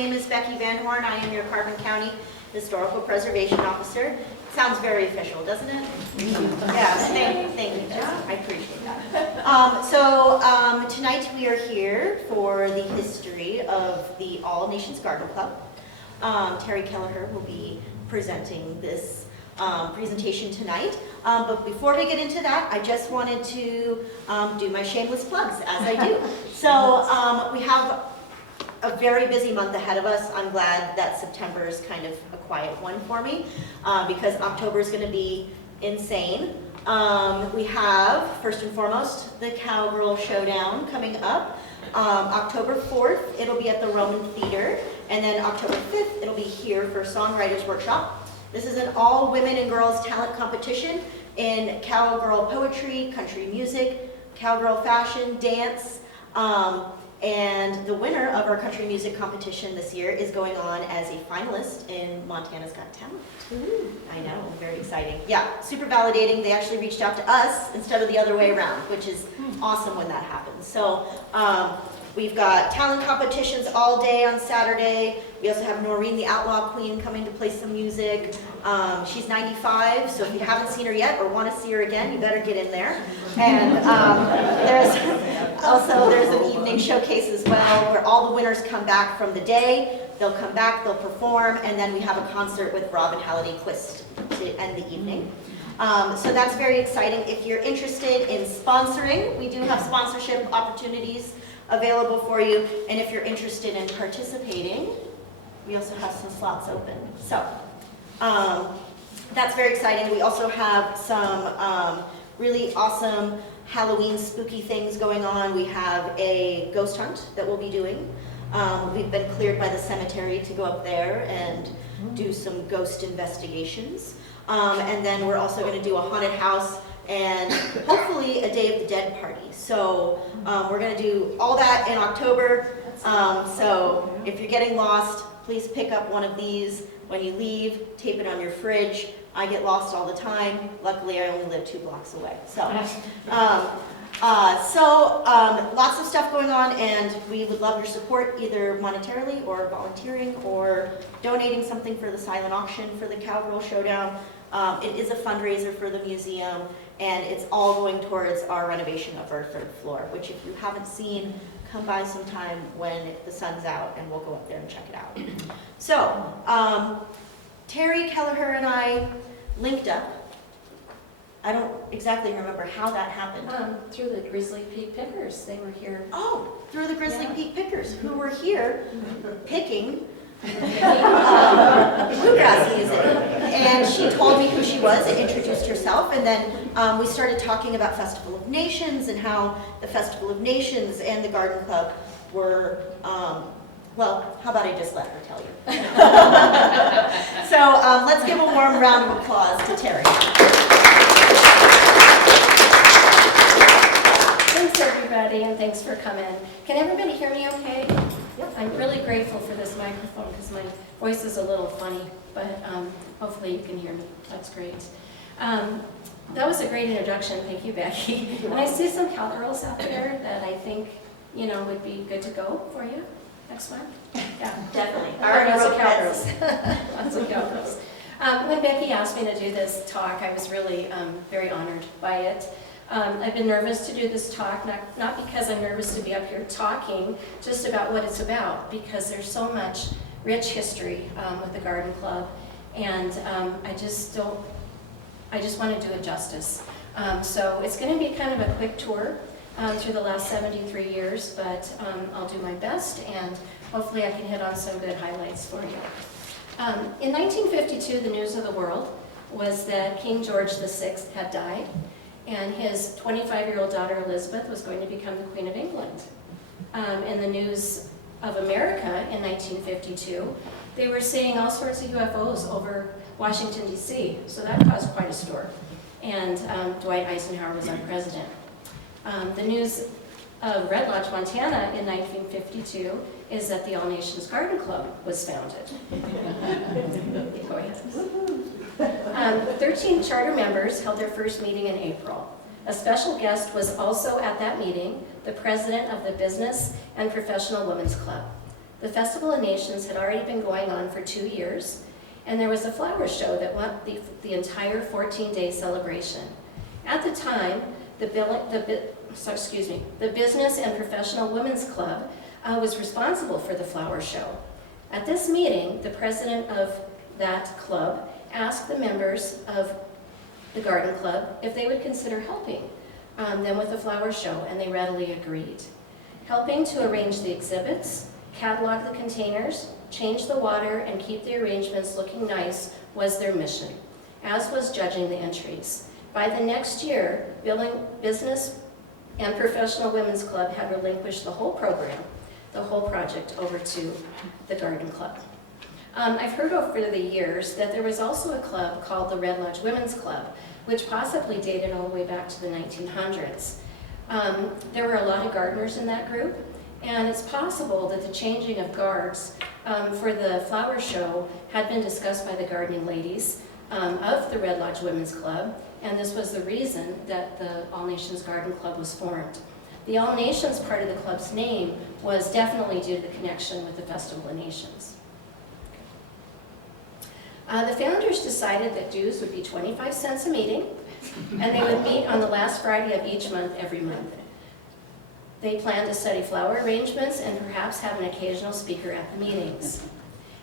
name is Becky Van Horn. I am your Carbon County Historical Preservation Officer. Sounds very official, doesn't it? Yeah, thank you, Jess. I appreciate that. Tonight we are here for the history of the All Nations Garden Club. Terri Kelleher will be presenting this presentation tonight. But before we get into that, I just wanted to do my shameless plugs, as I do. So we have a very busy month ahead of us. I'm glad that September is kind of a quiet one for me because October is going to be insane. We have, first and foremost, the Cowgirl Showdown coming up. October 4th, it'll be at the Roman Theater, and then October 5th, it'll be here for Songwriters Workshop. This is an all women and girls talent competition in cowgirl poetry, country music, cowgirl fashion, dance, and the winner of our country music competition this year is going on as a finalist in Montana's Got Talent. Ooh. I know, very exciting. Yeah, super validating. They actually reached out to us instead of the other way around, which is awesome when that happens. So we've got talent competitions all day on Saturday. We also have Noreen, the Outlaw Queen, coming to play some music. She's 95, so if you haven't seen her yet or want to see her again, you better get in there. And there's an evening showcase as well, where all the winners come back from the day. They'll come back, they'll perform, and then we have a concert with Robin Halliday Quist to end the evening. So that's very exciting. If you're interested in sponsoring, we do have sponsorship opportunities available for you. And if you're interested in participating, we also have some slots open. So that's very exciting. We also have some really awesome Halloween spooky things going on. We have a ghost hunt that we'll be doing. We've been cleared by the cemetery to go up there and do some ghost investigations. And then we're also going to do a haunted house and hopefully a Day of the Dead party. So we're going to do all that in October. So if you're getting lost, please pick up one of these when you leave, tape it on your fridge. I get lost all the time. Luckily, I only live 2 blocks away. So, lots of stuff going on, and we would love your support, either monetarily or volunteering or donating something for the silent auction for the Cowgirl Showdown. It is a fundraiser for the museum, and it's all going towards our renovation of our 3rd floor, which if you haven't seen, come by sometime when the sun's out, and we'll go up there and check it out. So, Terri Kelleher and I linked up. I don't exactly remember how that happened. Through the Grizzly Peak Pickers. They were here. Oh, through the Grizzly Peak Pickers, who were here picking bluegrass music. And she told me who she was and introduced herself, and then we started talking about Festival of Nations and how the Festival of Nations and the Garden Club were, well, how about I just let her tell you? So let's give a warm round of applause to Terri. Thanks everybody, and thanks for coming. Can everybody hear me okay? Yep. I'm really grateful for this microphone because my voice is a little funny, but hopefully you can hear me. That's great. That was a great introduction. Thank you, Becky. And I see some cowgirls out there that I think, would be good to go for you next month. Yeah, Definitely. Lots of cowgirls. Lots of cowgirls. When Becky asked me to do this talk, I was really very honored by it. I've been nervous to do this talk, not because I'm nervous to be up here talking just about what it's about, because there's so much rich history with the Garden Club, and I just want to do it justice. So it's going to be kind of a quick tour through the last 73 years, but I'll do my best, and hopefully I can hit on some good highlights for you. In 1952, the news of the world was that King George VI had died, and his 25-year-old daughter Elizabeth was going to become the Queen of England. In the news of America in 1952, they were seeing all sorts of UFOs over Washington, D.C., so that caused quite a stir. And Dwight Eisenhower was our president. The news of Red Lodge, Montana in 1952 is that the All Nations Garden Club was founded. 13 charter members held their first meeting in April. A special guest was also at that meeting, the president of the Business and Professional Women's Club. The Festival of Nations had already been going on for 2 years, and there was a flower show that went the entire 14-day celebration. At the time, the Business and Professional Women's Club was responsible for the flower show. At this meeting, the president of that club asked the members of the garden club if they would consider helping them with the flower show, and they readily agreed. Helping to arrange the exhibits, catalog the containers, change the water, and keep the arrangements looking nice was their mission, as was judging the entries. By the next year, Business and Professional Women's Club had relinquished the whole program, the whole project, over to the Garden Club. I've heard over the years that there was also a club called the Red Lodge Women's Club, which possibly dated all the way back to the 1900s. There were a lot of gardeners in that group, and it's possible that the changing of guards for the flower show had been discussed by the gardening ladies of the Red Lodge Women's Club, and this was the reason that the All Nations Garden Club was formed. The All Nations part of the club's name was definitely due to the connection with the Festival of Nations. The founders decided that dues would be 25 cents a meeting, and they would meet on the last Friday of each month every month. They planned to study flower arrangements and perhaps have an occasional speaker at the meetings.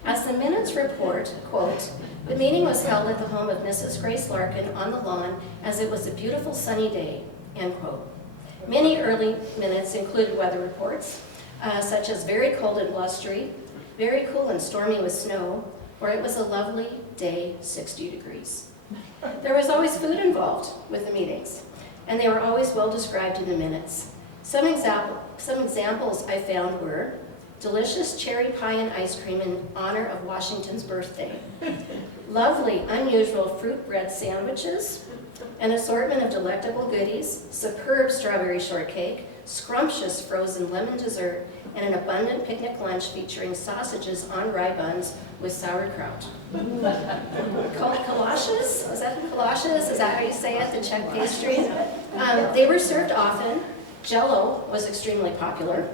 As the minutes report, quote, "The meeting was held at the home of Mrs. Grace Larkin on the lawn as it was a beautiful sunny day," end quote. Many early minutes included weather reports, such as very cold and blustery, very cool and stormy with snow, or it was a lovely day, 60 degrees. There was always food involved with the meetings, and they were always well described in the minutes. Some examples I found were delicious cherry pie and ice cream in honor of Washington's birthday, lovely, unusual fruit bread sandwiches, an assortment of delectable goodies, superb strawberry shortcake, scrumptious frozen lemon dessert, and an abundant picnic lunch featuring sausages on rye buns with sauerkraut. Galoshes? Is that galoshes? Is that how you say it? The Czech pastry? They were served often. Jell-O was extremely popular,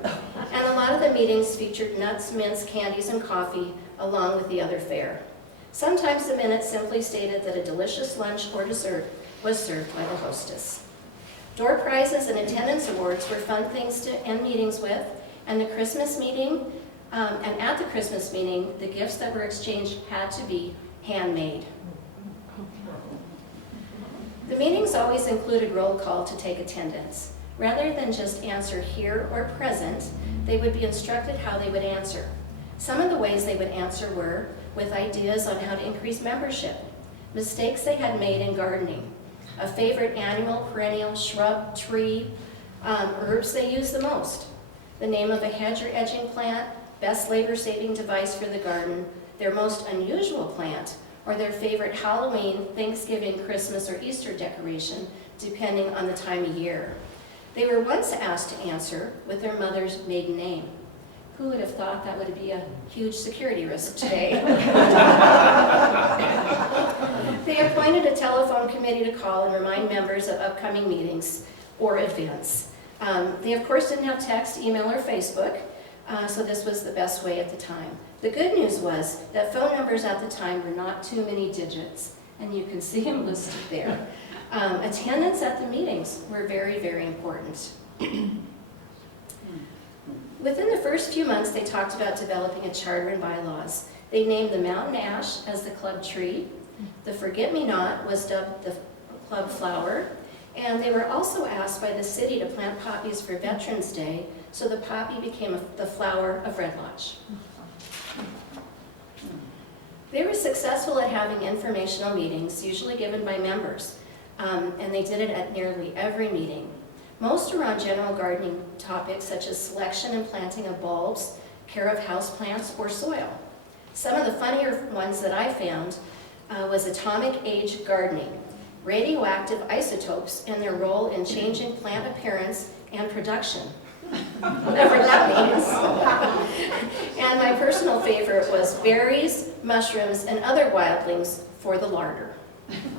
and a lot of the meetings featured nuts, mints, candies, and coffee, along with the other fare. Sometimes the minutes simply stated that a delicious lunch or dessert was served by the hostess. Door prizes and attendance awards were fun things to end meetings with, and the Christmas meeting, and at the Christmas meeting, the gifts that were exchanged had to be handmade. The meetings always included roll call to take attendance. Rather than just answer here or present, they would be instructed how they would answer. Some of the ways they would answer were with ideas on how to increase membership, mistakes they had made in gardening, a favorite annual, perennial, shrub, tree, herbs they used the most, the name of a hedge or edging plant, best labor-saving device for the garden, their most unusual plant, or their favorite Halloween, Thanksgiving, Christmas, or Easter decoration, depending on the time of year. They were once asked to answer with their mother's maiden name. Who would have thought that would be a huge security risk today? They appointed a telephone committee to call and remind members of upcoming meetings or events. They, of course, didn't have text, email, or Facebook, so this was the best way at the time. The good news was that phone numbers at the time were not too many digits, and you can see them listed there. Attendance at the meetings were very, very important. Within the first few months, they talked about developing a charter and bylaws. They named the mountain ash as the club tree. The forget-me-not was dubbed the club flower. And they were also asked by the city to plant poppies for Veterans Day, so the poppy became the flower of Red Lodge. They were successful at having informational meetings, usually given by members. And they did it at nearly every meeting. Most around general gardening topics such as selection and planting of bulbs, care of houseplants, or soil. Some of the funnier ones that I found was atomic age gardening, radioactive isotopes and their role in changing plant appearance and production. Whatever that means. And my personal favorite was berries, mushrooms, and other wildlings for the larder.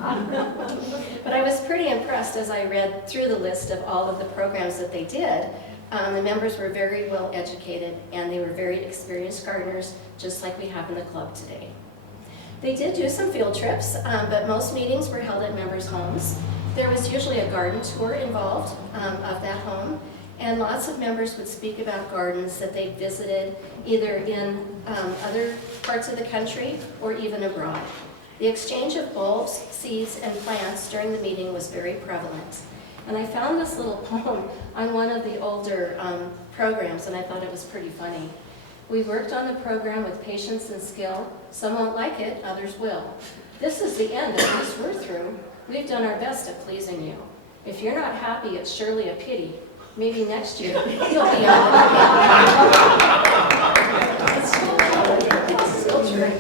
But I was pretty impressed as I read through the list of all of the programs that they did. The members were very well educated and they were very experienced gardeners, just like we have in the club today. They did do some field trips, but most meetings were held at members' homes. There was usually a garden tour involved of that home, and lots of members would speak about gardens that they visited either in other parts of the country or even abroad. The exchange of bulbs, seeds, and plants during the meeting was very prevalent. And I found this little poem on one of the older programs, and I thought it was pretty funny. We worked on the program with patience and skill. Some won't like it, others will. This is the end, at least we're through. We've done our best at pleasing you. If you're not happy, it's surely a pity. Maybe next year you'll be on the It's still true.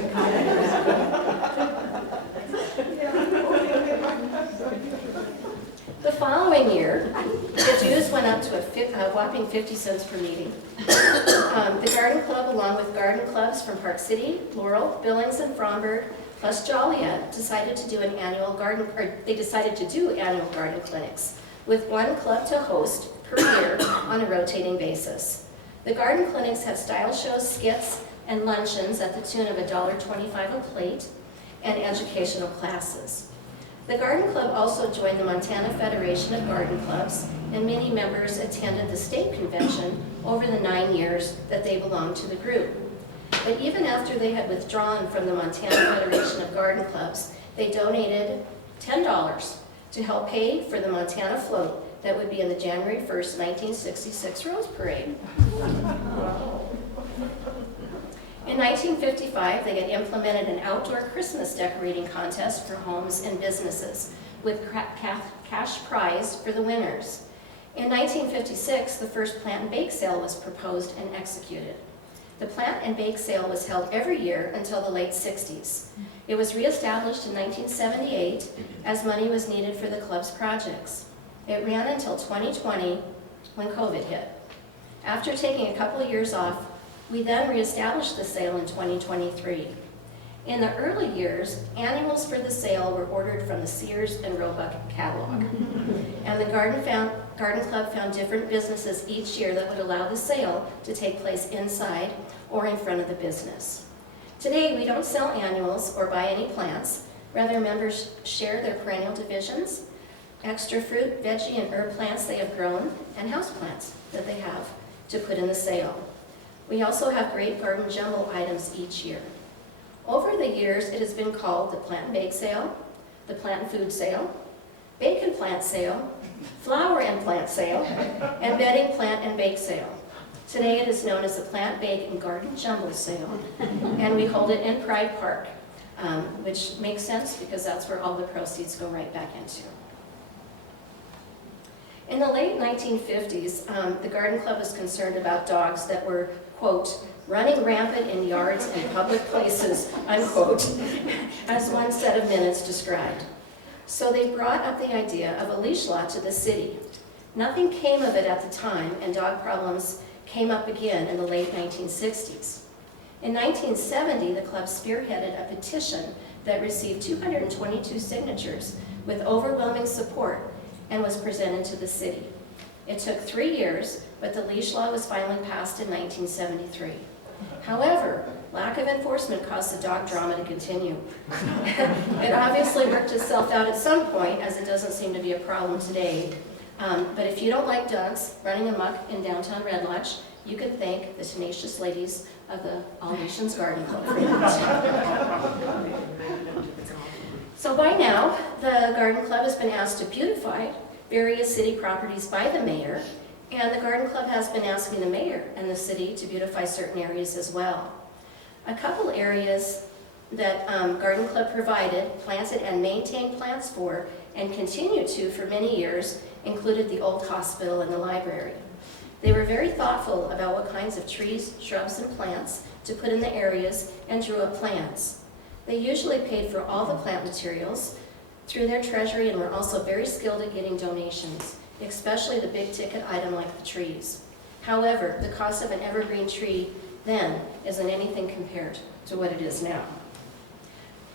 The following year, the dues went up to a whopping 50 cents per meeting. The Garden Club, along with garden clubs from Park City, Laurel, Billings, and Fromberg, plus Joliet, decided to do annual garden clinics, with one club to host per year on a rotating basis. The garden clinics have style shows, skits, and luncheons at the tune of $1.25 a plate, and educational classes. The Garden Club also joined the Montana Federation of Garden Clubs, and many members attended the state convention over the 9 years that they belonged to the group. But even after they had withdrawn from the Montana Federation of Garden Clubs, they donated $10 to help pay for the Montana float that would be in the January 1st, 1966 Rose Parade. In 1955, they had implemented an outdoor Christmas decorating contest for homes and businesses, with cash prize for the winners. In 1956, the first plant and bake sale was proposed and executed. The plant and bake sale was held every year until the late 60s. It was reestablished in 1978 as money was needed for the club's projects. It ran until 2020 when COVID hit. After taking a couple of years off, we then reestablished the sale in 2023. In the early years, annuals for the sale were ordered from the Sears and Roebuck catalog. And the Garden Club found different businesses each year that would allow the sale to take place inside or in front of the business. Today, we don't sell annuals or buy any plants. Rather, members share their perennial divisions, extra fruit, veggie, and herb plants they have grown, and house plants that they have to put in the sale. We also have great garden jumbo items each year. Over the years, it has been called the Plant and Bake Sale, the Plant and Food Sale, Bake and Plant Sale, Flower and Plant Sale, and Bedding Plant and Bake Sale. Today it is known as the Plant, Bake, and Garden Jumbo Sale, and we hold it in Pride Park, which makes sense because that's where all the proceeds go right back into. In the late 1950s, the Garden Club was concerned about dogs that were, quote, running rampant in yards and public places, unquote, as one set of minutes described. So they brought up the idea of a leash law to the city. Nothing came of it at the time, and dog problems came up again in the late 1960s. In 1970, the club spearheaded a petition that received 222 signatures with overwhelming support and was presented to the city. It took 3 years, but the leash law was finally passed in 1973. However, lack of enforcement caused the dog drama to continue. It obviously worked itself out at some point, as it doesn't seem to be a problem today. But if you don't like dogs running amok in downtown Red Lodge, you can thank the tenacious ladies of the All Nations Garden Club for that. So by now, the Garden Club has been asked to beautify various city properties by the mayor, and the Garden Club has been asking the mayor and the city to beautify certain areas as well. A couple areas that Garden Club provided, planted, and maintained plants for, and continue to for many years, included the old hospital and the library. They were very thoughtful about what kinds of trees, shrubs, and plants to put in the areas and drew up plans. They usually paid for all the plant materials through their treasury and were also very skilled at getting donations, especially the big ticket item like the trees. However, the cost of an evergreen tree then isn't anything compared to what it is now.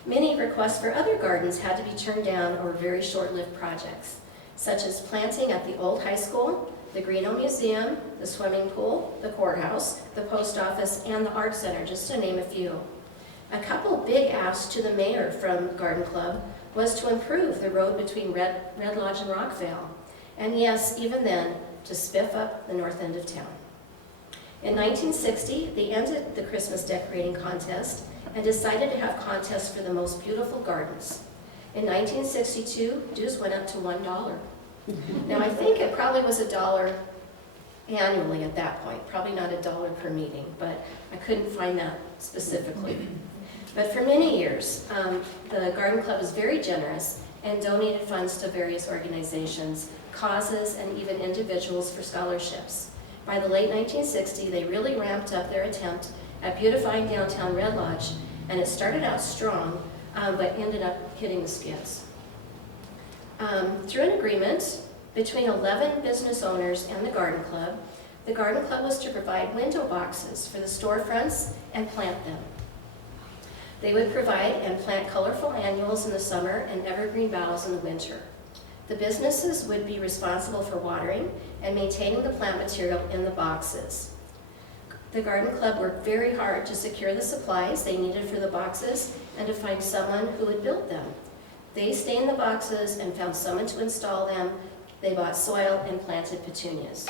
Many requests for other gardens had to be turned down or very short-lived projects, such as planting at the old high school, the Greeno Museum, the swimming pool, the courthouse, the post office, and the art center, just to name a few. A couple big asks to the mayor from Garden Club was to improve the road between Red Lodge and Rockvale, and yes, even then, to spiff up the north end of town. In 1960, they ended the Christmas decorating contest and decided to have contests for the most beautiful gardens. In 1962, dues went up to $1. Now, I think it probably was $1 annually at that point, probably not $1 per meeting, but I couldn't find that specifically. But for many years, the Garden Club is very generous and donated funds to various organizations, causes, and even individuals for scholarships. By the late 1960s, they really ramped up their attempt at beautifying downtown Red Lodge, and it started out strong, but ended up hitting the skids. Through an agreement between 11 business owners and the Garden Club was to provide window boxes for the storefronts and plant them. They would provide and plant colorful annuals in the summer and evergreen boughs in the winter. The businesses would be responsible for watering and maintaining the plant material in the boxes. The Garden Club worked very hard to secure the supplies they needed for the boxes and to find someone who would build them. They stained the boxes and found someone to install them. They bought soil and planted petunias.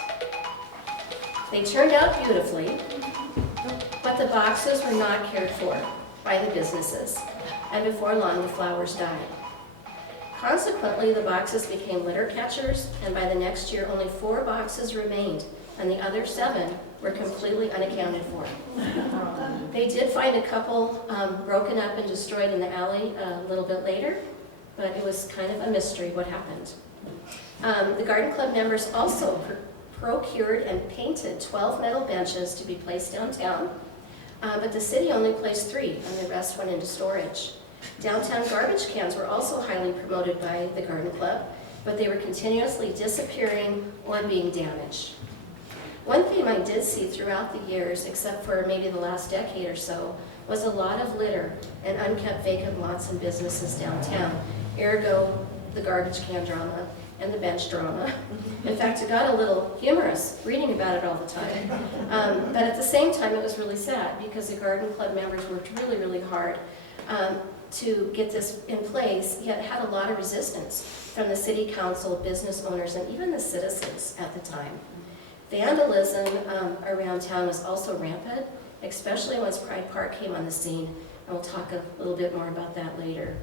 They turned out beautifully, but the boxes were not cared for by the businesses, and before long the flowers died. Consequently, the boxes became litter catchers, and by the next year only 4 boxes remained, and the other 7 were completely unaccounted for. They did find a couple broken up and destroyed in the alley a little bit later, but it was kind of a mystery what happened. The Garden Club members also procured and painted 12 metal benches to be placed downtown, but the city only placed 3, and the rest went into storage. Downtown garbage cans were also highly promoted by the Garden Club, but they were continuously disappearing or being damaged. One theme I did see throughout the years, except for maybe the last decade or so, was a lot of litter and unkept vacant lots and businesses downtown, ergo the garbage can drama and the bench drama. In fact, it got a little humorous reading about it all the time. But at the same time, it was really sad because the Garden Club members worked really, really hard to get this in place, yet had a lot of resistance from the city council, business owners, and even the citizens at the time. Vandalism around town was also rampant, especially once Pride Park came on the scene, and we'll talk a little bit more about that later.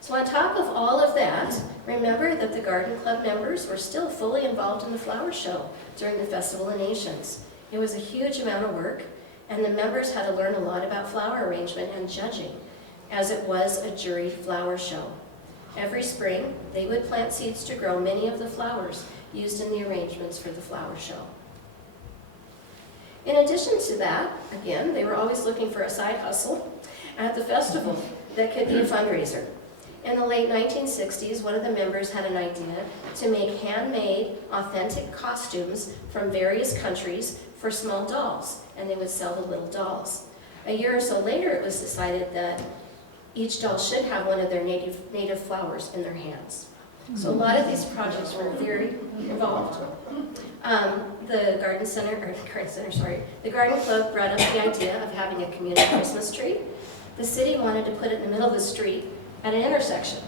So on top of all of that, remember that the Garden Club members were still fully involved in the flower show during the Festival of Nations. It was a huge amount of work, and the members had to learn a lot about flower arrangement and judging, as it was a juried flower show. Every spring, they would plant seeds to grow many of the flowers used in the arrangements for the flower show. In addition to that, again, they were always looking for a side hustle at the festival that could be a fundraiser. In the late 1960s, one of the members had an idea to make handmade, authentic costumes from various countries for small dolls, and they would sell the little dolls. A year or so later, it was decided that each doll should have one of their native flowers in their hands. So a lot of these projects were very involved. The the Garden Club brought up the idea of having a community Christmas tree. The city wanted to put it in the middle of the street at an intersection,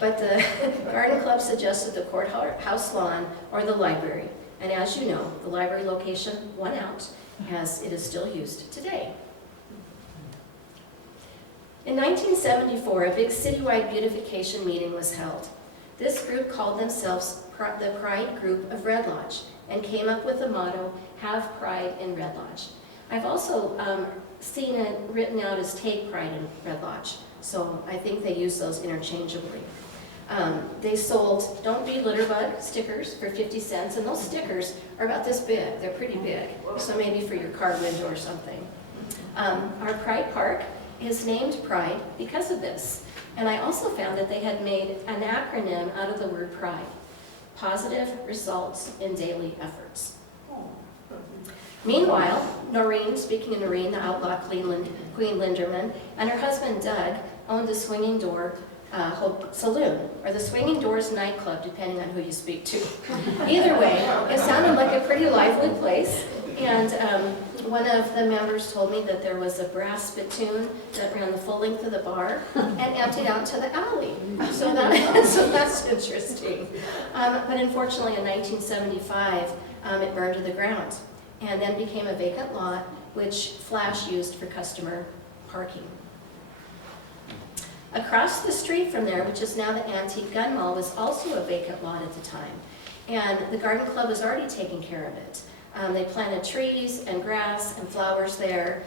but the Garden Club suggested the courthouse lawn or the library. And as you know, the library location won out, as it is still used today. In 1974, a big citywide beautification meeting was held. This group called themselves the Pride Group of Red Lodge and came up with the motto, "Have Pride in Red Lodge." I've also seen it written out as "Take Pride in Red Lodge," so I think they use those interchangeably. They sold "Don't Be Litterbug" stickers for 50 cents, and those stickers are about this big. They're pretty big, so maybe for your car window or something. Our Pride Park is named Pride because of this. And I also found that they had made an acronym out of the word pride: positive results in daily efforts. Meanwhile, Noreen, speaking of Noreen, the outlaw Queen Linderman, and her husband Doug owned a swinging door Hope Saloon, or the Swinging Doors nightclub, depending on who you speak to. Either way, it sounded like a pretty lively place, and one of the members told me that there was a brass spittoon that ran the full length of the bar and emptied out to the alley. So that's interesting. But unfortunately, in 1975, it burned to the ground and then became a vacant lot, which Flash used for customer parking. Across the street from there, which is now the Antique Gun Mall, was also a vacant lot at the time. And the garden club was already taking care of it. They planted trees and grass and flowers there.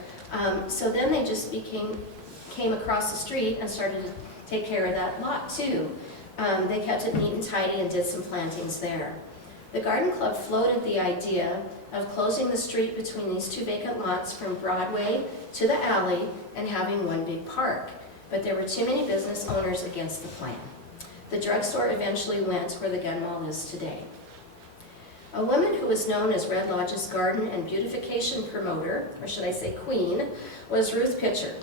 So then they just came across the street and started to take care of that lot too. They kept it neat and tidy and did some plantings there. The garden club floated the idea of closing the street between these two vacant lots from Broadway to the alley and having one big park. But there were too many business owners against the plan. The drugstore eventually went where the gun mall is today. A woman who was known as Red Lodge's garden and beautification promoter, or should I say queen, was Ruth Pitcher.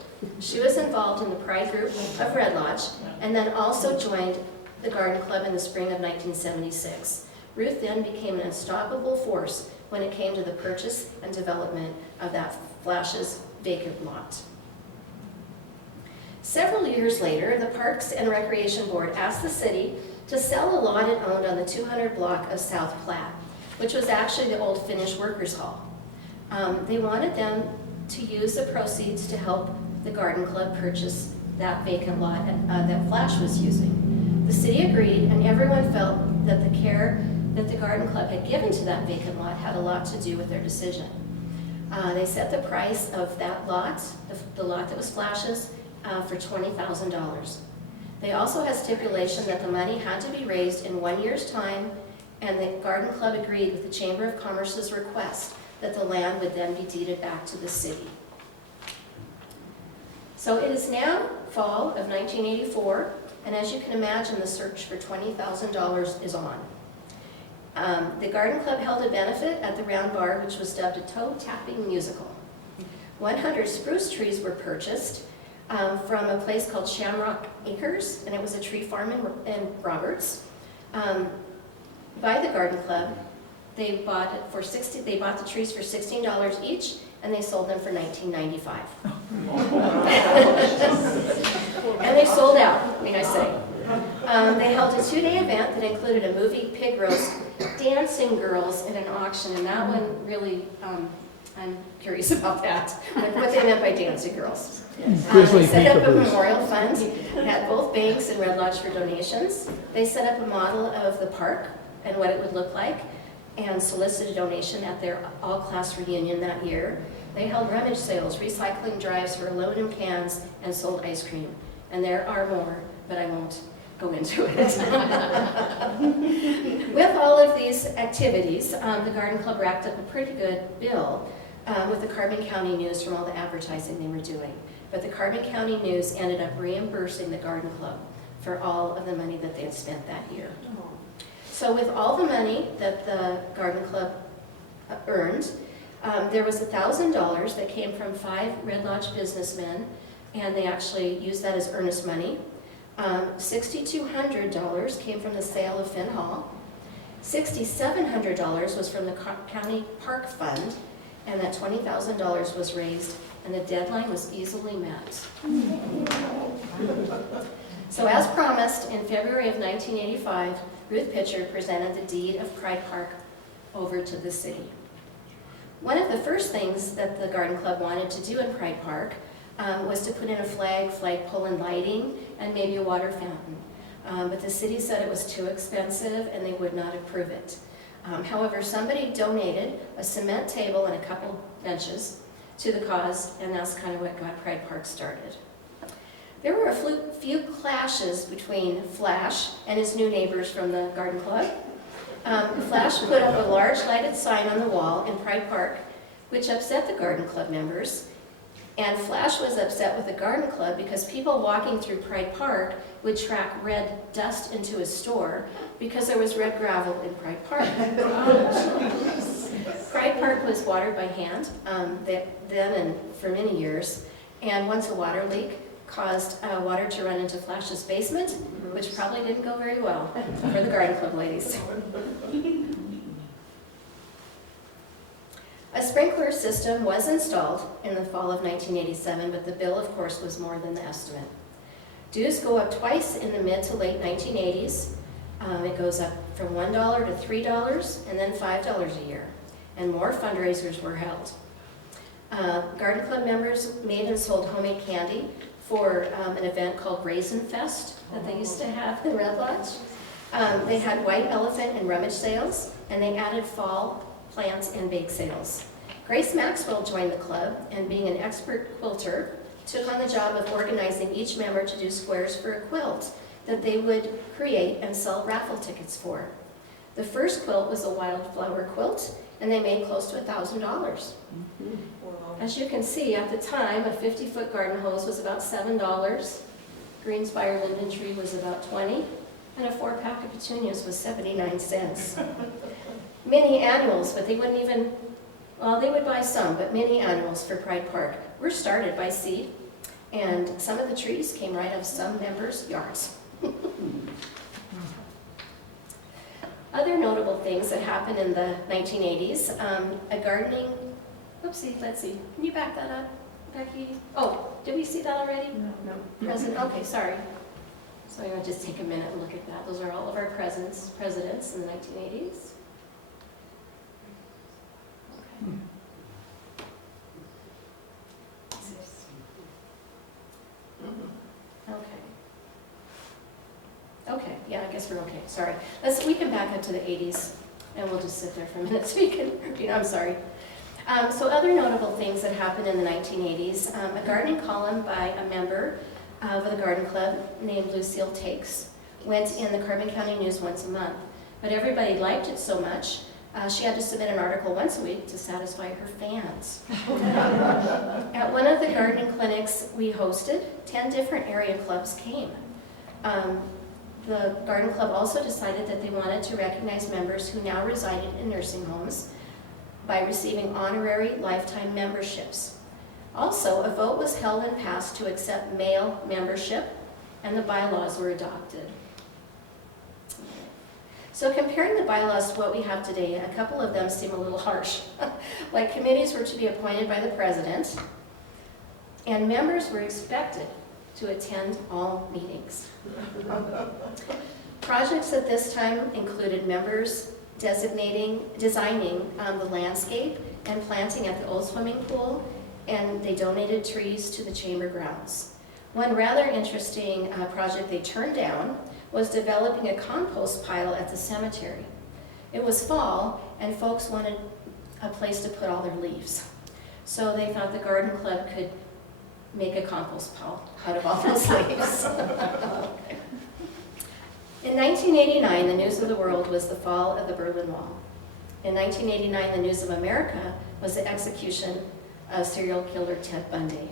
She was involved in the pride group of Red Lodge and then also joined the garden club in the spring of 1976. Ruth then became an unstoppable force when it came to the purchase and development of that Flash's vacant lot. Several years later, the Parks and Recreation Board asked the city to sell a lot it owned on the 200 block of South Platte, which was actually the old Finnish Workers' Hall. They wanted them to use the proceeds to help the garden club purchase that vacant lot that Flash was using. The city agreed, and everyone felt that the care that the garden club had given to that vacant lot had a lot to do with their decision. They set the price of that lot, the lot that was Flash's, for $20,000. They also had stipulation that the money had to be raised in 1 year's time, and the garden club agreed with the Chamber of Commerce's request that the land would then be deeded back to the city. So it is now fall of 1984, and as you can imagine, the search for $20,000 is on. The garden club held a benefit at the Round Bar, which was dubbed a toe-tapping musical. 100 spruce trees were purchased from a place called Shamrock Acres, and it was a tree farm in Roberts. By the garden club, they bought the trees for $16 each, and they sold them for $19.95. And they sold out, may I say. They held a 2-day event that included a movie, pig roast, dancing girls, and an auction, and that one really, I'm curious about that, what they meant by dancing girls. They set up a memorial fund, had both banks and Red Lodge for donations. They set up a model of the park and what it would look like, and solicited a donation at their all-class reunion that year. They held rummage sales, recycling drives for aluminum cans, and sold ice cream. And there are more, but I won't go into it. With all of these activities, the garden club racked up a pretty good bill with the Carbon County News from all the advertising they were doing. But the Carbon County News ended up reimbursing the garden club for all of the money that they had spent that year. So with all the money that the garden club earned, there was $1,000 that came from 5 Red Lodge businessmen, and they actually used that as earnest money. $6,200 came from the sale of Finn Hall. $6,700 was from the County Park Fund, and that $20,000 was raised, and the deadline was easily met. So as promised, in February of 1985, Ruth Pitcher presented the deed of Pride Park over to the city. One of the first things that the garden club wanted to do in Pride Park was to put in a flagpole and lighting, and maybe a water fountain. But the city said it was too expensive and they would not approve it. However, somebody donated a cement table and a couple benches to the cause, and that's kind of what got Pride Park started. There were a few clashes between Flash and his new neighbors from the garden club. Flash put up a large lighted sign on the wall in Pride Park, which upset the garden club members. And Flash was upset with the garden club because people walking through Pride Park would track red dust into his store because there was red gravel in Pride Park. Pride Park was watered by hand then and for many years, and once a water leak caused water to run into Flash's basement, which probably didn't go very well for the garden club ladies. A sprinkler system was installed in the fall of 1987, but the bill, of course, was more than the estimate. Dues go up twice in the mid to late 1980s. It goes up from $1 to $3 and then $5 a year, and more fundraisers were held. Garden club members made and sold homemade candy for an event called Raisin Fest that they used to have in Red Lodge. They had white elephant and rummage sales, and they added fall plants and bake sales. Grace Maxwell joined the club, and being an expert quilter, took on the job of organizing each member to do squares for a quilt that they would create and sell raffle tickets for. The first quilt was a wildflower quilt, and they made close to $1,000. As you can see, at the time, a 50-foot garden hose was about $7, Greenspire linden tree was about $20, and a 4-pack of petunias was 79 cents. Many annuals, but they wouldn't even, well, they would buy some, but many annuals for Pride Park were started by seed, and some of the trees came right out of some members' yards. Other notable things that happened in the 1980s, a gardening, oopsie, let's see, can you back that up, Becky? Oh, did we see that already? No. President, okay, sorry. So I'm going to just take a minute and look at that. Those are all of our presidents in the 1980s. Okay. Okay, yeah, I guess we're okay, sorry. We can back up to the 80s, and we'll just sit there for a minute so you can, I'm sorry. So other notable things that happened in the 1980s, a gardening column by a member of the garden club named Lucille Takes went in the Carbon County News once a month, but everybody liked it so much, she had to submit an article once a week to satisfy her fans. At one of the gardening clinics we hosted, 10 different area clubs came. The garden club also decided that they wanted to recognize members who now resided in nursing homes by receiving honorary lifetime memberships. Also, a vote was held and passed to accept male membership, and the bylaws were adopted. So comparing the bylaws to what we have today, a couple of them seem a little harsh. Like committees were to be appointed by the president, and members were expected to attend all meetings. Projects at this time included members designing the landscape and planting at the old swimming pool, and they donated trees to the chamber grounds. One rather interesting project they turned down was developing a compost pile at the cemetery. It was fall, and folks wanted a place to put all their leaves. So they thought the garden club could make a compost pile out of all those leaves. In 1989, the news of the world was the fall of the Berlin Wall. In 1989, the news of America was the execution of serial killer Ted Bundy.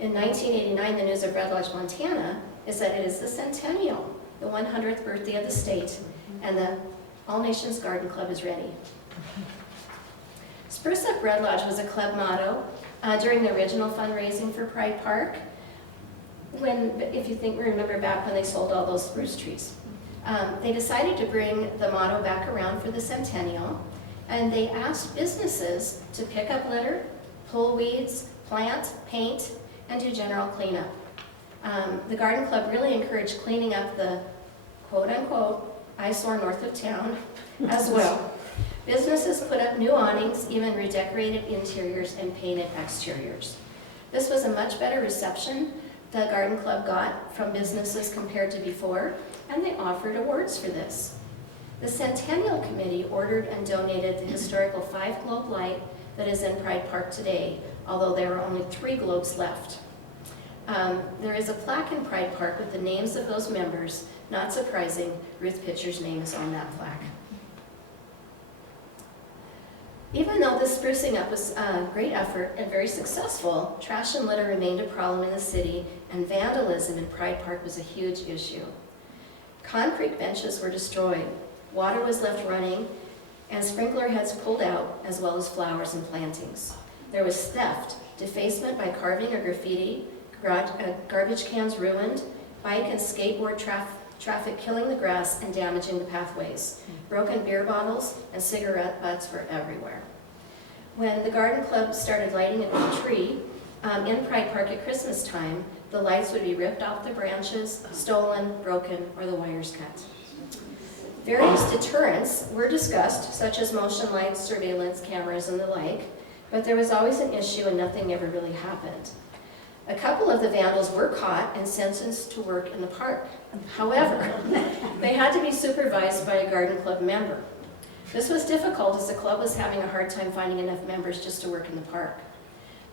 In 1989, the news of Red Lodge, Montana is that it is the centennial, the 100th birthday of the state, and the All Nations Garden Club is ready. Spruce Up Red Lodge was a club motto during the original fundraising for Pride Park, if you remember back when they sold all those spruce trees. They decided to bring the motto back around for the centennial, and they asked businesses to pick up litter, pull weeds, plant, paint, and do general cleanup. The garden club really encouraged cleaning up the quote-unquote eyesore north of town as well. Businesses put up new awnings, even redecorated interiors and painted exteriors. This was a much better reception the garden club got from businesses compared to before, and they offered awards for this. The Centennial Committee ordered and donated the historical 5-globe light that is in Pride Park today, although there are only 3 globes left. There is a plaque in Pride Park with the names of those members. Not surprising, Ruth Pitcher's name is on that plaque. Even though this sprucing up was a great effort and very successful, trash and litter remained a problem in the city, and vandalism in Pride Park was a huge issue. Concrete benches were destroyed, water was left running, and sprinkler heads pulled out, as well as flowers and plantings. There was theft, defacement by carving or graffiti, garbage cans ruined, bike and skateboard traffic killing the grass and damaging the pathways. Broken beer bottles and cigarette butts were everywhere. When the garden club started lighting a tree in Pride Park at Christmas time, the lights would be ripped off the branches, stolen, broken, or the wires cut. Various deterrents were discussed, such as motion lights, surveillance cameras, and the like, but there was always an issue and nothing ever really happened. A couple of the vandals were caught and sentenced to work in the park. However, they had to be supervised by a garden club member. This was difficult as the club was having a hard time finding enough members just to work in the park.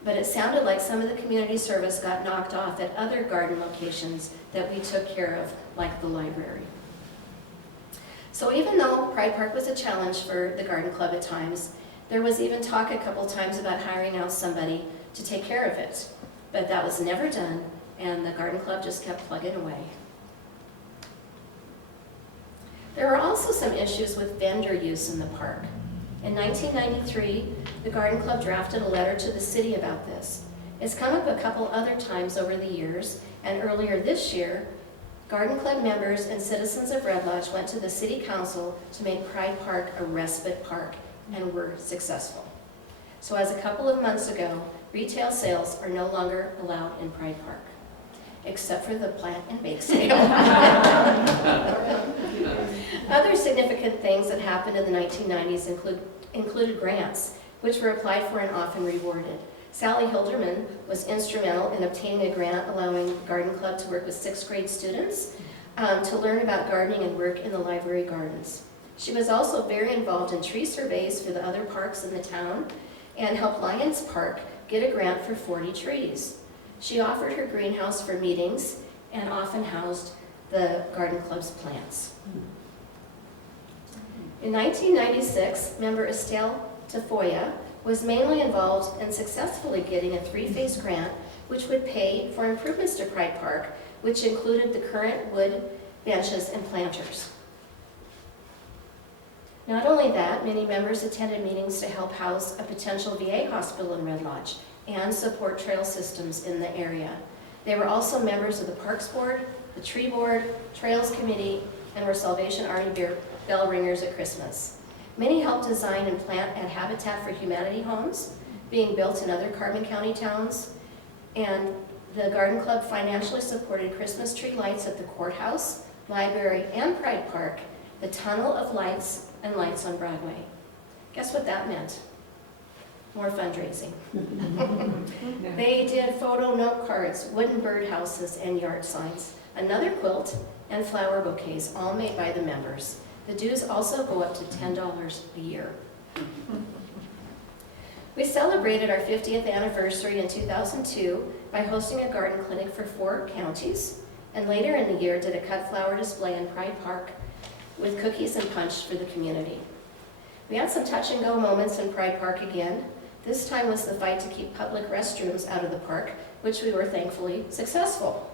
But it sounded like some of the community service got knocked off at other garden locations that we took care of, like the library. So even though Pride Park was a challenge for the garden club at times, there was even talk a couple times about hiring out somebody to take care of it. But that was never done, and the garden club just kept plugging away. There were also some issues with vendor use in the park. In 1993, the garden club drafted a letter to the city about this. It's come up a couple other times over the years, and earlier this year, garden club members and citizens of Red Lodge went to the city council to make Pride Park a respite park, and were successful. So as a couple of months ago, retail sales are no longer allowed in Pride Park, except for the plant and bake sale. Other significant things that happened in the 1990s included grants, which were applied for and often rewarded. Sally Hilderman was instrumental in obtaining a grant allowing the Garden Club to work with 6th grade students to learn about gardening and work in the library gardens. She was also very involved in tree surveys for the other parks in the town and helped Lions Park get a grant for 40 trees. She offered her greenhouse for meetings and often housed the Garden Club's plants. In 1996, member Estelle Tafoya was mainly involved in successfully getting a 3-phase grant which would pay for improvements to Pride Park, which included the current wood benches and planters. Not only that, many members attended meetings to help house a potential VA hospital in Red Lodge and support trail systems in the area. They were also members of the Parks Board, the Tree Board, Trails Committee, and were Salvation Army bell ringers at Christmas. Many helped design and plant at Habitat for Humanity homes being built in other Carbon County towns, and the Garden Club financially supported Christmas tree lights at the courthouse, library, and Pride Park, the tunnel of lights, and lights on Broadway. Guess what that meant? More fundraising. They did photo note cards, wooden birdhouses, and yard signs, another quilt, and flower bouquets, all made by the members. The dues also go up to $10 a year. We celebrated our 50th anniversary in 2002 by hosting a garden clinic for 4 counties, and later in the year did a cut flower display in Pride Park with cookies and punch for the community. We had some touch and go moments in Pride Park again. This time was the fight to keep public restrooms out of the park, which we were thankfully successful.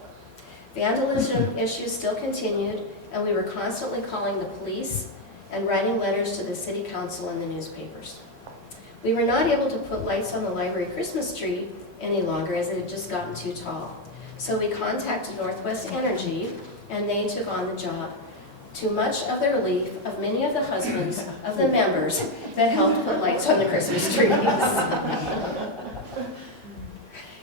Vandalism issues still continued, and we were constantly calling the police and writing letters to the city council and the newspapers. We were not able to put lights on the library Christmas tree any longer as it had just gotten too tall. So we contacted Northwest Energy, and they took on the job, to much of the relief of many of the husbands of the members that helped put lights on the Christmas trees.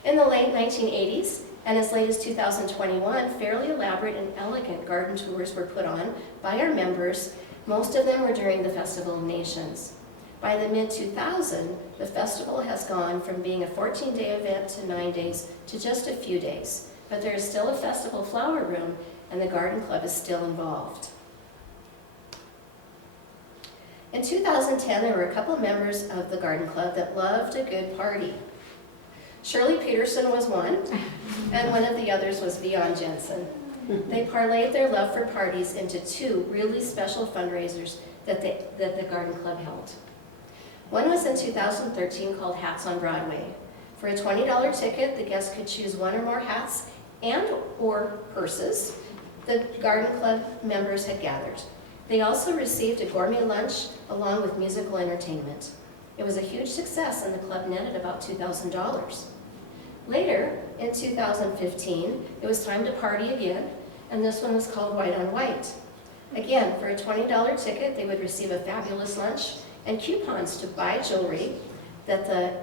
In the late 1980s, and as late as 2021, fairly elaborate and elegant garden tours were put on by our members. Most of them were during the Festival of Nations. By the mid-2000s, the festival has gone from being a 14-day event to 9 days to just a few days. But there is still a festival flower room, and the Garden Club is still involved. In 2010, there were a couple members of the Garden Club that loved a good party. Shirley Peterson was one, and one of the others was Vion Jensen. They parlayed their love for parties into 2 really special fundraisers that the Garden Club held. One was in 2013 called Hats on Broadway. For a $20 ticket, the guests could choose 1 or more hats and or purses the Garden Club members had gathered. They also received a gourmet lunch along with musical entertainment. It was a huge success, and the club netted about $2,000. Later, in 2015, it was time to party again, and this one was called White on White. Again, for a $20 ticket, they would receive a fabulous lunch and coupons to buy jewelry that the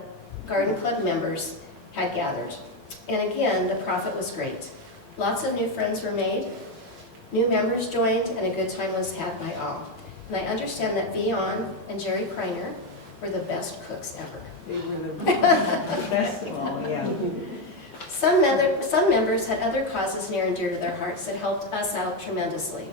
Garden Club members had gathered. And again, the profit was great. Lots of new friends were made, new members joined, and a good time was had by all. And I understand that Vion and Jerry Kreiner were the best cooks ever. They were the best of all, yeah. Some members had other causes near and dear to their hearts that helped us out tremendously.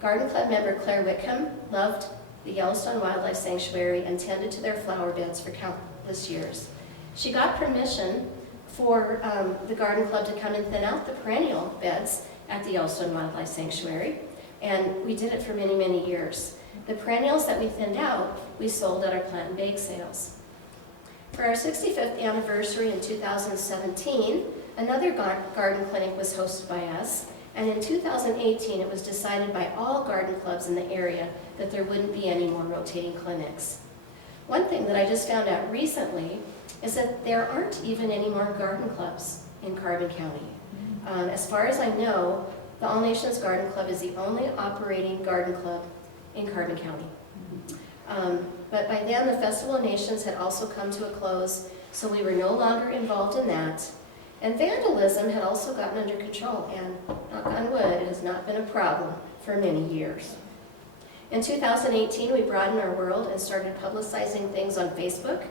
Garden Club member Claire Wickham loved the Yellowstone Wildlife Sanctuary and tended to their flower beds for countless years. She got permission for the Garden Club to come and thin out the perennial beds at the Yellowstone Wildlife Sanctuary, and we did it for many, many years. The perennials that we thinned out, we sold at our plant and bake sales. For our 65th anniversary in 2017, another garden clinic was hosted by us, and in 2018 it was decided by all garden clubs in the area that there wouldn't be any more rotating clinics. One thing that I just found out recently is that there aren't even any more garden clubs in Carbon County. As far as I know, the All Nations Garden Club is the only operating garden club in Carbon County. But by then, the Festival of Nations had also come to a close, so we were no longer involved in that. And vandalism had also gotten under control, and knock on wood, it has not been a problem for many years. In 2018, we broadened our world and started publicizing things on Facebook,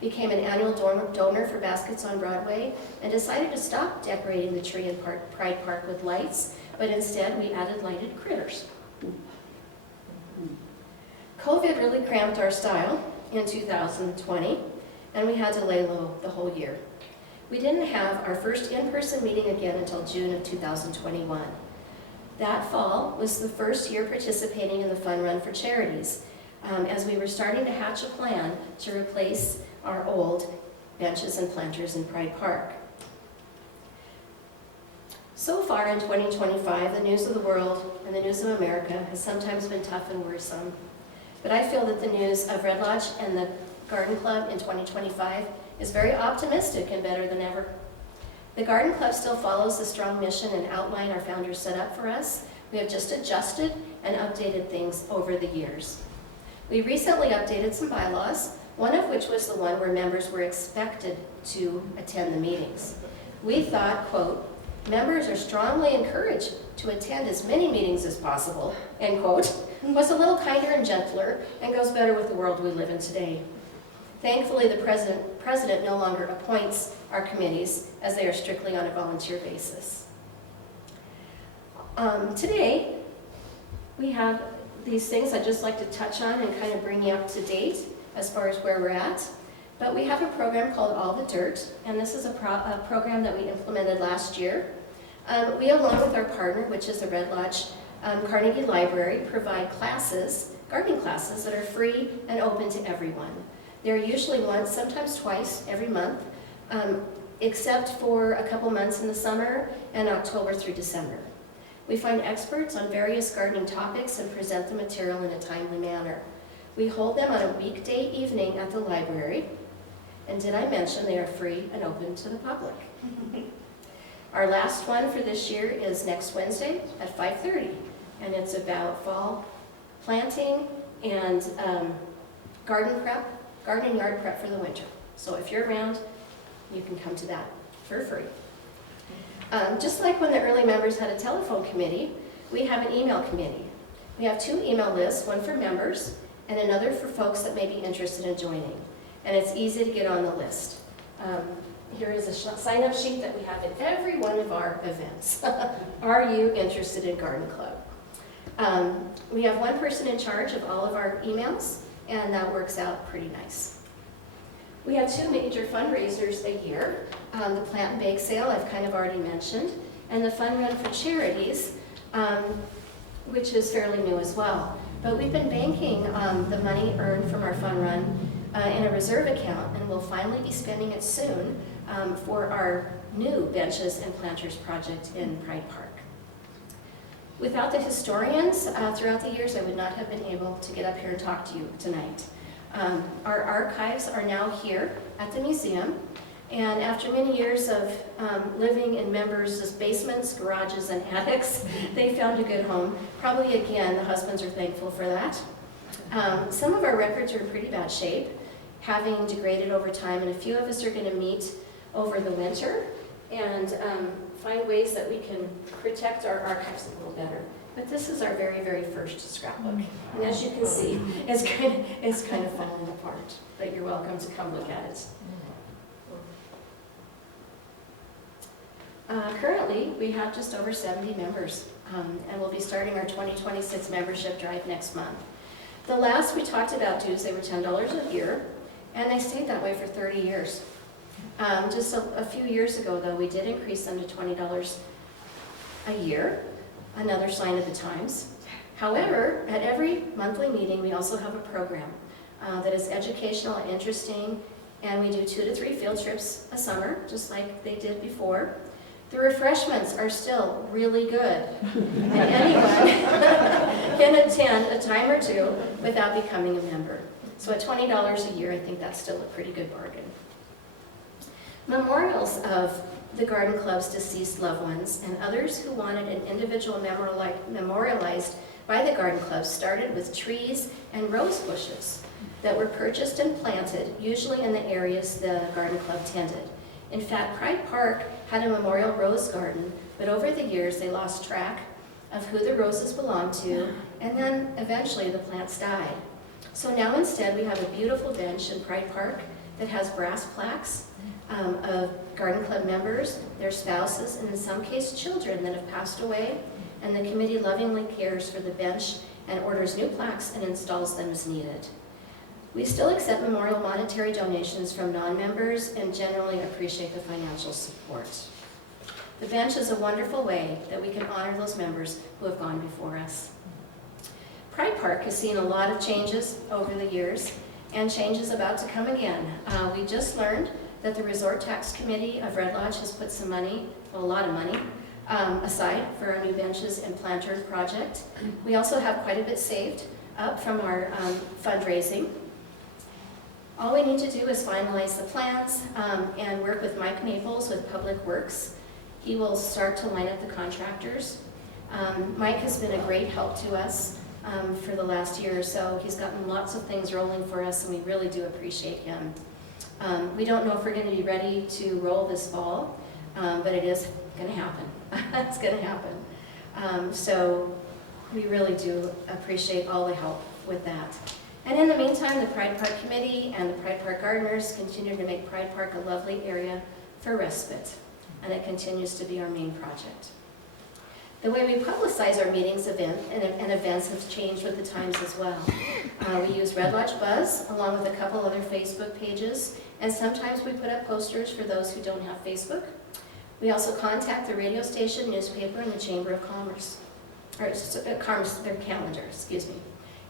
became an annual donor for Baskets on Broadway, and decided to stop decorating the tree in Pride Park with lights, but instead we added lighted critters. COVID really cramped our style in 2020, and we had to lay low the whole year. We didn't have our first in-person meeting again until June of 2021. That fall was the first year participating in the Fun Run for Charities, as we were starting to hatch a plan to replace our old benches and planters in Pride Park. So far in 2025, the news of the world and the news of America has sometimes been tough and worrisome. But I feel that the news of Red Lodge and the Garden Club in 2025 is very optimistic and better than ever. The Garden Club still follows the strong mission and outline our founders set up for us. We have just adjusted and updated things over the years. We recently updated some bylaws, one of which was the one where members were expected to attend the meetings. We thought, quote, members are strongly encouraged to attend as many meetings as possible, end quote, was a little kinder and gentler and goes better with the world we live in today. Thankfully, the president no longer appoints our committees, as they are strictly on a volunteer basis. Today, we have these things I'd just like to touch on and kind of bring you up to date as far as where we're at. But we have a program called All the Dirt, and this is a program that we implemented last year. We, along with our partner, which is the Red Lodge Carnegie Library, provide classes, gardening classes, that are free and open to everyone. They're usually once, sometimes twice every month, except for a couple months in the summer and October through December. We find experts on various gardening topics and present the material in a timely manner. We hold them on a weekday evening at the library, and did I mention they are free and open to the public? Our last one for this year is next Wednesday at 5:30, and it's about fall planting and garden yard prep for the winter. So if you're around, you can come to that for free. Just like when the early members had a telephone committee, we have an email committee. We have 2 email lists, one for members and another for folks that may be interested in joining. And it's easy to get on the list. Here is a sign-up sheet that we have at every one of our events. Are you interested in Garden Club? We have one person in charge of all of our emails, and that works out pretty nice. We have 2 major fundraisers a year. The Plant and Bake Sale, I've kind of already mentioned, and the Fun Run for Charities, which is fairly new as well. But we've been banking the money earned from our Fun Run in a reserve account, and we'll finally be spending it soon for our new Benches and Planters project in Pride Park. Without the historians throughout the years, I would not have been able to get up here and talk to you tonight. Our archives are now here at the museum, And after many years of living in members' basements, garages, and attics, they found a good home. Probably again, the husbands are thankful for that. Some of our records are in pretty bad shape, having degraded over time, and a few of us are going to meet over the winter and find ways that we can protect our archives a little better. But this is our very, very first scrapbook. And as you can see, it's kind of falling apart, but you're welcome to come look at it. Currently, we have just over 70 members, and we'll be starting our 2026 membership drive next month. The last we talked about dues, they were $10 a year, and they stayed that way for 30 years. Just a few years ago, though, we did increase them to $20 a year, another sign of the times. However, at every monthly meeting, we also have a program that is educational and interesting, and we do 2 to 3 field trips a summer, just like they did before. The refreshments are still really good, and anyone can attend a time or two without becoming a member. So at $20 a year, I think that's still a pretty good bargain. Memorials of the Garden Club's deceased loved ones and others who wanted an individual memorialized by the Garden Club started with trees and rose bushes that were purchased and planted, usually in the areas the Garden Club tended. In fact, Pride Park had a memorial rose garden, but over the years they lost track of who the roses belonged to, and then eventually the plants died. So now instead we have a beautiful bench in Pride Park that has brass plaques of Garden Club members, their spouses, and in some cases children that have passed away, and the committee lovingly cares for the bench and orders new plaques and installs them as needed. We still accept memorial monetary donations from non-members and generally appreciate the financial support. The bench is a wonderful way that we can honor those members who have gone before us. Pride Park has seen a lot of changes over the years, and change is about to come again. We just learned that the Resort Tax Committee of Red Lodge has put some money, well, a lot of money, aside for our new benches and planter project. We also have quite a bit saved up from our fundraising. All we need to do is finalize the plans and work with Mike Maples with Public Works. He will start to line up the contractors. Mike has been a great help to us for the last year or so. He's gotten lots of things rolling for us, and we really do appreciate him. We don't know if we're going to be ready to roll this fall, but it is going to happen. It's going to happen. So we really do appreciate all the help with that. And in the meantime, the Pride Park Committee and the Pride Park Gardeners continue to make Pride Park a lovely area for respite, and it continues to be our main project. The way we publicize our meetings and events has changed with the times as well. We use Red Lodge Buzz along with a couple other Facebook pages, and sometimes we put up posters for those who don't have Facebook. We also contact the radio station, newspaper, and the Chamber of Commerce, or their calendar, excuse me.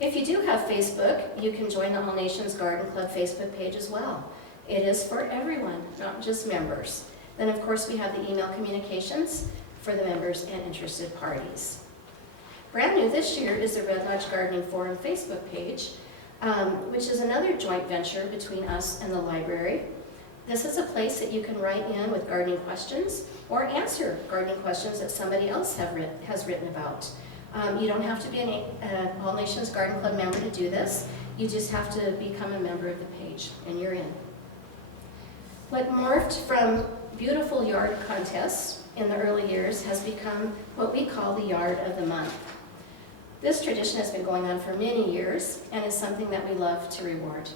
If you do have Facebook, you can join the All Nations Garden Club Facebook page as well. It is for everyone, not just members. Then of course we have the email communications for the members and interested parties. Brand new this year is the Red Lodge Gardening Forum Facebook page, which is another joint venture between us and the library. This is a place that you can write in with gardening questions or answer gardening questions that somebody else has written about. You don't have to be an All Nations Garden Club member to do this. You just have to become a member of the page, and you're in. What morphed from beautiful yard contests in the early years has become what we call the Yard of the Month. This tradition has been going on for many years and is something that we love to reward.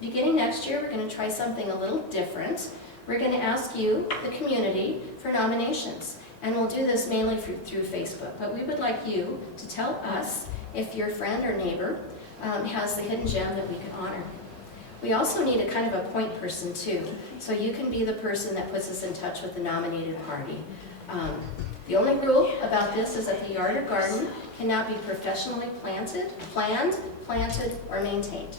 Beginning next year, we're going to try something a little different. We're going to ask you, the community, for nominations. And we'll do this mainly through Facebook. But we would like you to tell us if your friend or neighbor has the hidden gem that we can honor. We also need a kind of a point person too. So you can be the person that puts us in touch with the nominated party. The only rule about this is that the yard or garden cannot be professionally planned, planted, or maintained.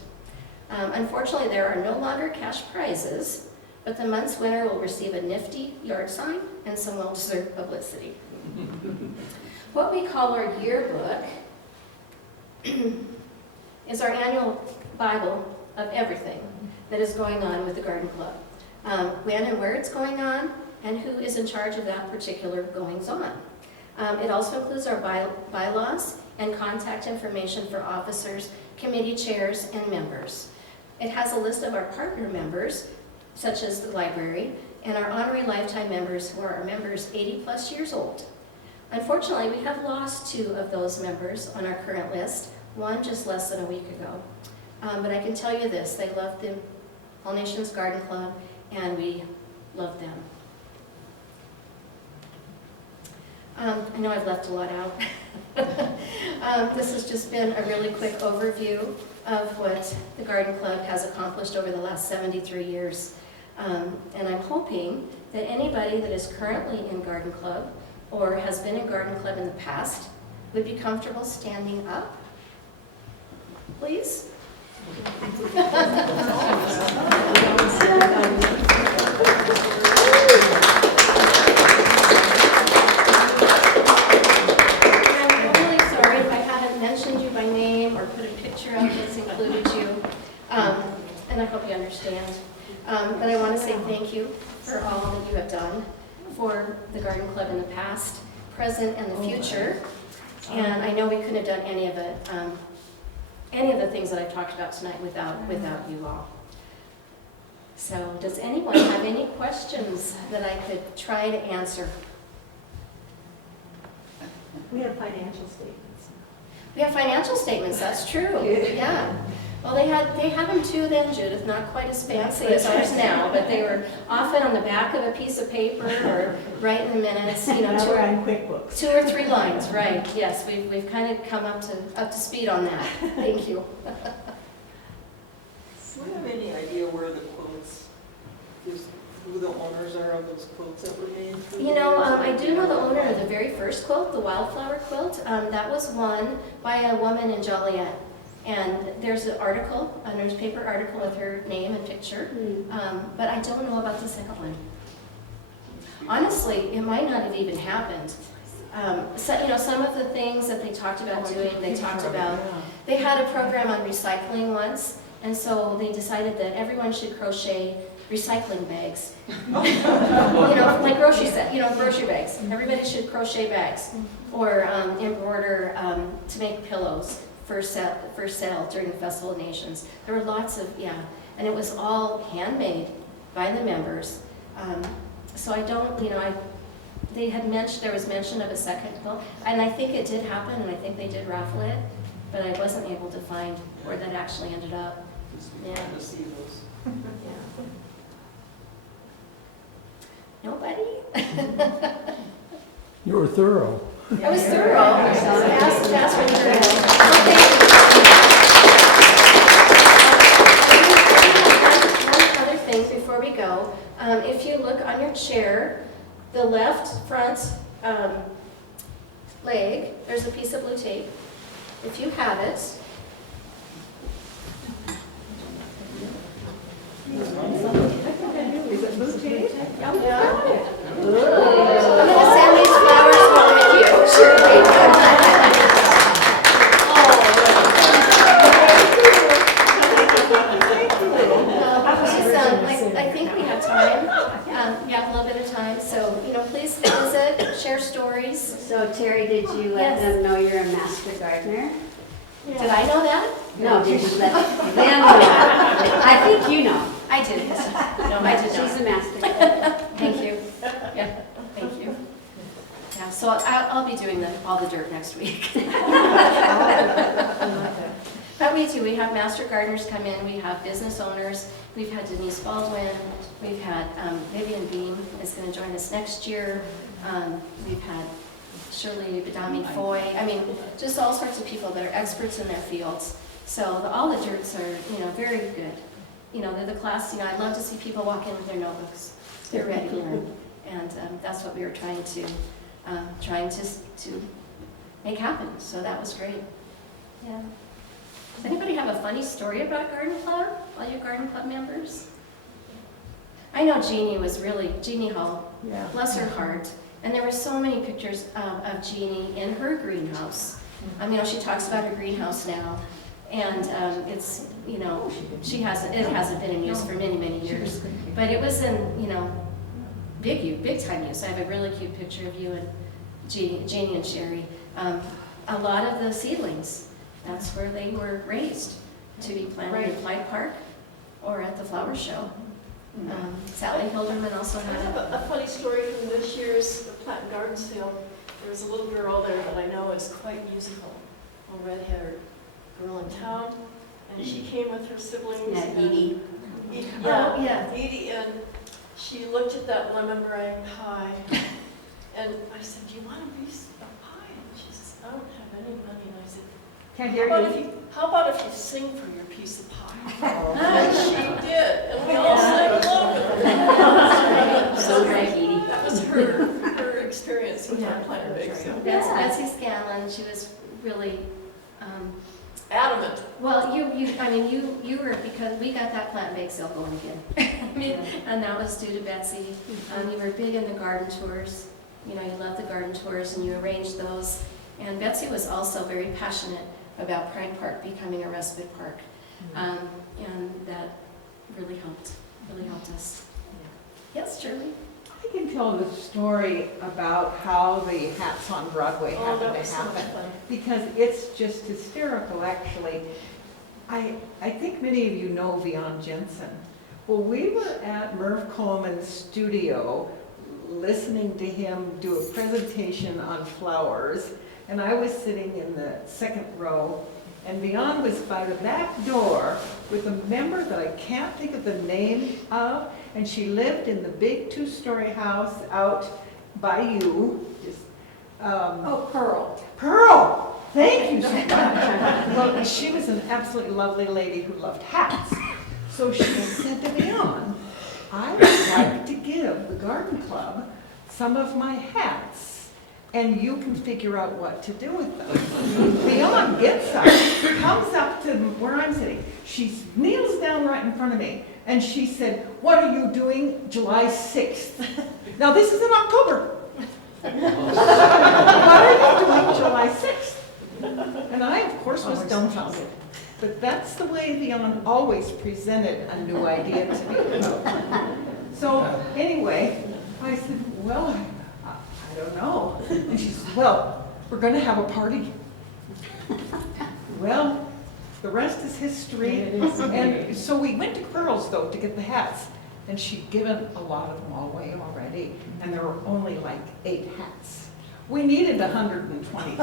Unfortunately, there are no longer cash prizes, but the month's winner will receive a nifty yard sign and some well-deserved publicity. What we call our yearbook is our annual Bible of everything that is going on with the Garden Club. when and where it's going on, and who is in charge of that particular goings-on. It also includes our bylaws and contact information for officers, committee chairs, and members. It has a list of our partner members, such as the library, and our honorary lifetime members who are our members 80+ years old. Unfortunately, we have lost 2 of those members on our current list, one just less than a week ago. But I can tell you this, they love the All Nations Garden Club, and we love them. I know I've left a lot out. This has just been a really quick overview of what the Garden Club has accomplished over the last 73 years. And I'm hoping that anybody that is currently in Garden Club or has been in Garden Club in the past would be comfortable standing up. Please? And I hope you understand. But I want to say thank you for all that you have done for the Garden Club in the past, present, and the future. And I know we couldn't have done any of it, any of the things that I've talked about tonight without you all. So does anyone have any questions that I could try to answer? We have financial statements. We have financial statements, that's true. Yeah. Well, they had them too then, Judith, not quite as fancy as ours now, but they were often on the back of a piece of paper or right in the minutes, you know, Now we're on QuickBooks. 2 or 3 lines, right? Yes, we've kind of come up to speed on that. Thank you. Do we have any idea where the quotes, who the owners are of those quilts that were made? You know, I do know the owner of the very first quilt, the wildflower quilt. That was won by a woman in Joliet. And there's an article, a newspaper article with her name and picture, but I don't know about the second one. Honestly, it might not have even happened. So, you know, some of the things that they talked about doing, they had a program on recycling once, and so they decided that everyone should crochet recycling bags. You know, like grocery bags. Everybody should crochet bags or embroider to make pillows for sale during the Festival of Nations. There were lots of, and it was all handmade by the members. So I don't, you know, there was mention of a second quilt, and I think it did happen, and I think they did raffle it, but I wasn't able to find where that actually ended up. Yeah. To see those. Yeah. Nobody? You were thorough. I was thorough. Fast and thorough. One other thing before we go. If you look on your chair, the left front leg, there's a piece of blue tape. If you have it, Is it blue tape? yeah. I'm going to send these flowers home with you. Sure. I think we have time. We have a little bit of time, so please visit, share stories. So Terry, did you let them know you're a master gardener? Did I know that? No, did you let them know? I think you know. I didn't. No, I did not. She's a master gardener. Thank you. Yeah, thank you. Yeah, so I'll be doing all the dirt next week. But we do. We have master gardeners come in. We have business owners. We've had Denise Baldwin. We've had Vivian Beam is going to join us next year. We've had Shirley Badami Foy. I mean, just all sorts of people that are experts in their fields. So all the dirts are, very good. They're the class. I love to see people walk in with their notebooks. They're ready to learn, and that's what we were trying to make happen. So that was great. Yeah. Does anybody have a funny story about Garden Club? All you Garden Club members? I know Jeannie Hall, bless her heart. And there were so many pictures of Jeannie in her greenhouse. She talks about her greenhouse now. And it's, you know, it hasn't been in use for many, many years. But it was in, you know, big time use. I have a really cute picture of you and Janie and Sherry. A lot of the seedlings, that's where they were raised, to be planted in Clyde Park or at the flower show. Sally Hilderman also I had have a funny story from this year's Plant and Garden Sale. There was a little girl there that I know is quite musical, a red-haired girl in town, and she came with her siblings. Yeah, Edie. Yeah, yeah. Edie, and she looked at that lemon meringue pie, and I said, "Do you want a piece of pie?" And she says, "I don't have any money." And I said, Can't "How hear about you. how about if you sing for your piece of pie?" And she did, and we all sang along with her. So great, Edie. That was her experience with our plant and bake sale. Betsy Scanlon, she was really, Adamant. well, you were, because we got that plant and bake sale going again. I mean, and that was due to Betsy. You were big in the garden tours. You know, you loved the garden tours and you arranged those. And Betsy was also very passionate about Pride Park becoming a respite park. And that really helped us. Yes, Shirley? I can tell the story about how the Hats on Broadway Oh, happened that to was so much happen. fun. Because it's just hysterical, actually. I think many of you know Vion Jensen. Well, we were at Merv Coleman's studio listening to him do a presentation on flowers, and I was sitting in the second row, and Vion was by the back door with a member that I can't think of the name of, and she lived in the big two-story house out by you. Pearl. Pearl, thank you so much. Well, she was an absolutely lovely lady who loved hats. So she said to Vion, "I would like to give the garden club some of my hats, and you can figure out what to do with them." Vion gets up, comes up to where I'm sitting. She kneels down right in front of me, and she said, "What are you doing July 6th? Now, this is in October. What are you doing July 6th? And I, of course, was dumbfounded. But that's the way Vion always presented a new idea to me. So anyway, I said, "Well, I don't know." And she said, "Well, we're going to have a party." Well, the rest is history. And so we went to Pearl's, though, to get the hats. And she'd given a lot of them away already, and there were only like 8 hats. We needed 125.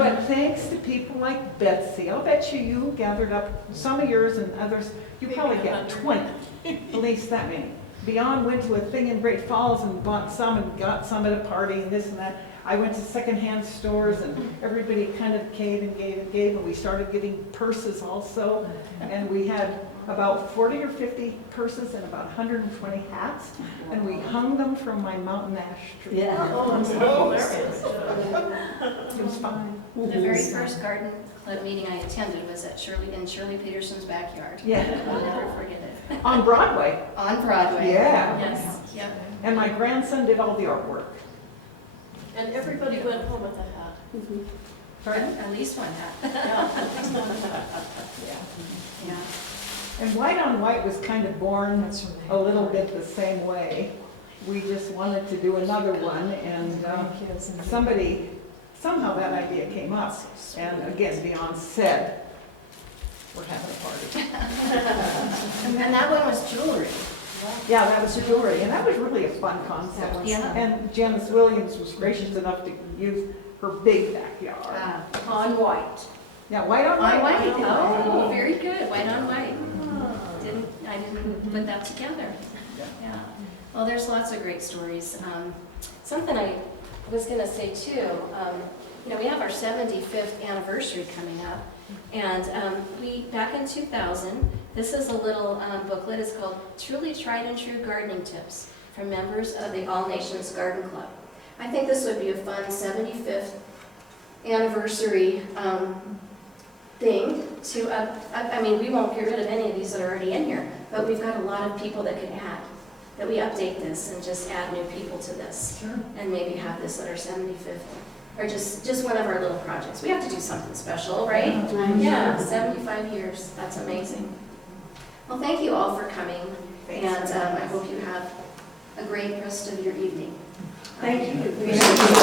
But thanks to people like Betsy, I'll bet you gathered up some of yours and others, you probably got 20, at least that many. Beyond went to a thing in Great Falls and bought some and got some at a party and this and that. I went to secondhand stores and everybody kind of gave and gave and gave, and we started giving purses also. And we had about 40 or 50 purses and about 120 hats, and we hung them from my mountain ash tree. Yeah. Oh, that's hilarious. It was fun. The very first garden club meeting I attended was at Shirley Peterson's backyard. Yeah, I'll never forget it. on Broadway. On Broadway. Yeah. Yes, yep. And my grandson did all the artwork. And everybody went home with a hat. Pardon? At least one hat. Yeah, at least one hat. Yeah. Yeah. And White on White was kind of born a little bit the same way. We just wanted to do another one, and somehow that idea came up. And again, Vion said, "We're having a party." And that one was jewelry. Yeah, that was jewelry, and that was really a fun concept. Yeah. And Janice Williams was gracious enough to use her big backyard. On white. Yeah, White on White. On white. Oh, very good. White on white. I didn't put that together. Yeah. Well, there's lots of great stories. Something I was going to say too. We have our 75th anniversary coming up, and back in 2000, this is a little booklet. It's called "Truly Tried and True Gardening Tips" from members of the All Nations Garden Club. I think this would be a fun 75th anniversary thing to, we won't get rid of any of these that are already in here, but we've got a lot of people that could add, that we update this and just add new people to this. Sure. And maybe have this at our 75th or just one of our little projects. We have to do something special, right? Yeah, 75 years, that's amazing. Well, thank you all for coming, and I hope you have a great rest of your evening. Thank you. Appreciate it.